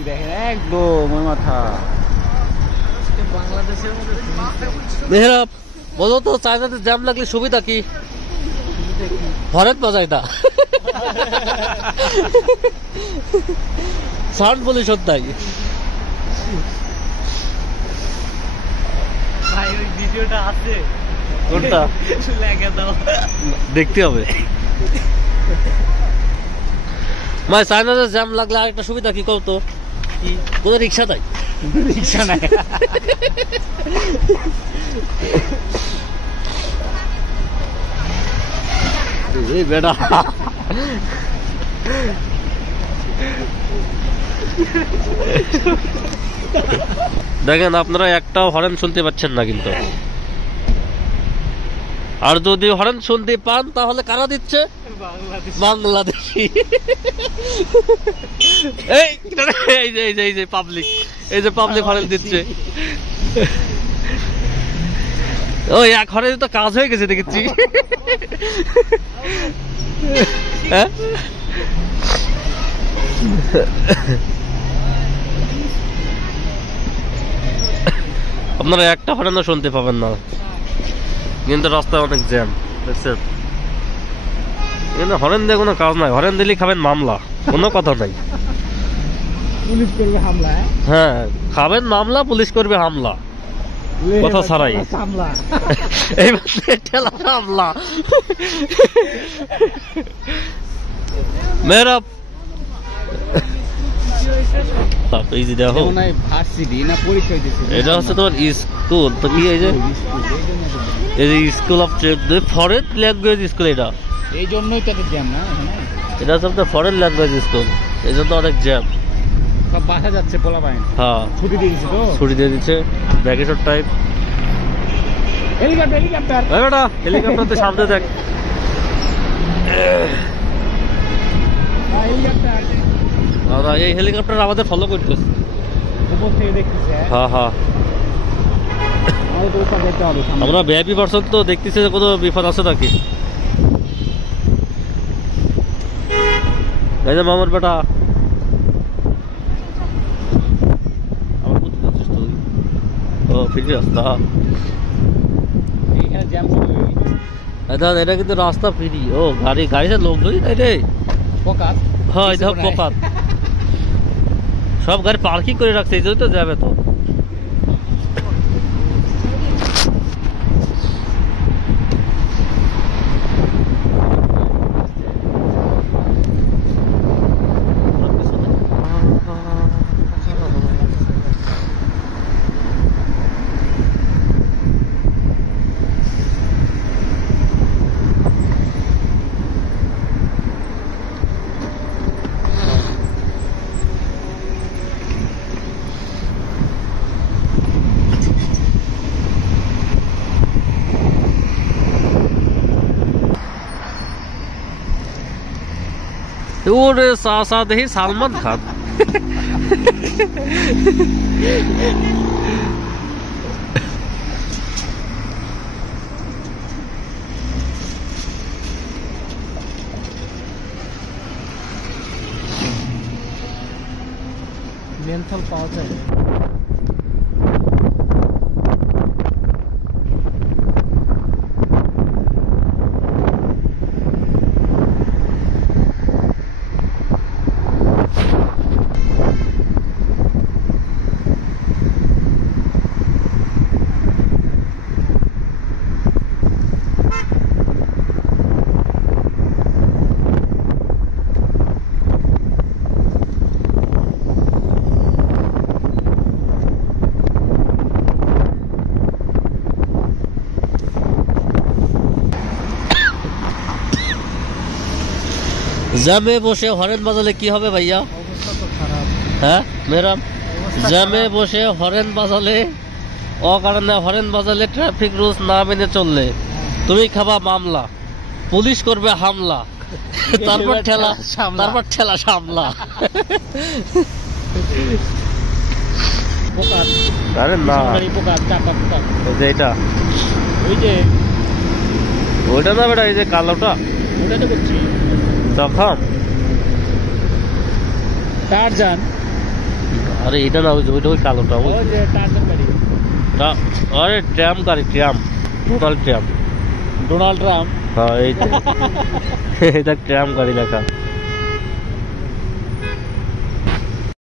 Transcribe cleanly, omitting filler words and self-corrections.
পরিস্থিতি দেখেন একদম ওই মাথা। মেহরাব বলো তো চায়নাতে জ্যাম লাগলে সুবিধা কি? হরেন বাজায় না, সাউন্ড পলিউশন তাই। ভিডিওটা আছে কোনটা দেখতে হবে? মানে চায়নাতে জ্যাম লাগলে আরেকটা সুবিধা কি কও তো? কোনো রিক্সা নাই, রিক্সা নাই। বেটা দেখেন আপনারা একটাও হরেন শুনতে পাচ্ছেন না কিন্তু, আর যদি হরেন শুনতে পান তাহলে কারা দিচ্ছে? বাংলাদেশি। এই যে পাবলিক, এই যে পাবলিক হরেন দিচ্ছে। ওই এক হরেন তো কাজ হয়ে গেছে দেখেছি। আপনারা একটা হরেনও শুনতে পাবেন না, কিন্তু রাস্তায় অনেক জ্যাম দেখছেন। কিন্তু হরেন দিয়ে কোনো কাজ নাই, হরেন দিলেই খাবেন মামলা, কোনো কথা নাই। পুলিশ করবে হামলা। হ্যাঁ খাবেন মামলা, পুলিশ করবে হামলা, কথা ছাড়াই। এইবার ঠেলা হামলা। মেহরাব এই যে দেখো, এটা হচ্ছে তোমার স্কুল তো কি? এই যে school of foreign language school, এটা এই জন্যই তো জ্যাম না। এটা হচ্ছে ফরেন ল্যাঙ্গুয়েজ স্কুল, এই জন্য অনেক জ্যাম। সব বাসা যাচ্ছে পোলা পাইন। হ্যাঁ ছুটি দিয়ে দিচ্ছে তো, ছুটি দিয়ে দিচ্ছে, ভ্যাকেশন টাইম। হেলিকপ্টার হেলিকপ্টার বেটা হেলিকপ্টার তো সামনে দেখ। দাদা এই হেলিকপ্টার আমাদের ফলো করতেছে, উপর থেকে দেখতেছে। হ্যাঁ হ্যাঁ আমরা ভিআইপি পার্সন তো দেখতেছি যে কোনো বিপদ আছে নাকি। এই যে মামার বেটা, আমার কোথায় যাচ্ছিস তুই? ও ফিরে রাস্তা, এইখানে জ্যাম শুরু হয়ে গেছে। এটা কিন্তু রাস্তা ফ্রি। ও গাড়িতে লোকজনই নাই রে। পোকাত হ্যাঁ এটা পোকাত, সব গাড়ি পার্কিং করে রাখছে, এই জন্য তো যাবে তো। ওরে চাচা দেখি সালমান খান। মেন্থল পাওয়া যায়। জ্যামে বসে হরেন বাজালে কি হবে ভাইয়া? হ্যাঁ মেরাম, জ্যামে বসে হরেন বাজালে, অকারণে হরেন বাজালে, ট্রাফিক রুলস না মেনে চললে তুমি খাবা মামলা, পুলিশ করবে হামলা, তারপর ঠেলা সামলা। আরে না এটা ওই যে ওইটা না বেটা, এই যে কালোটা, ওটা তো করছি জখম টারজান। আরে এটা না, ওইটা ওই কালোটা ওই ওই যে টার্জান গাড়ি আরে ট্রাম গাড়ি, tram, total tram. Donald Trump হ্যাঁ এইটা এটা ট্রাম গাড়ি লেখা।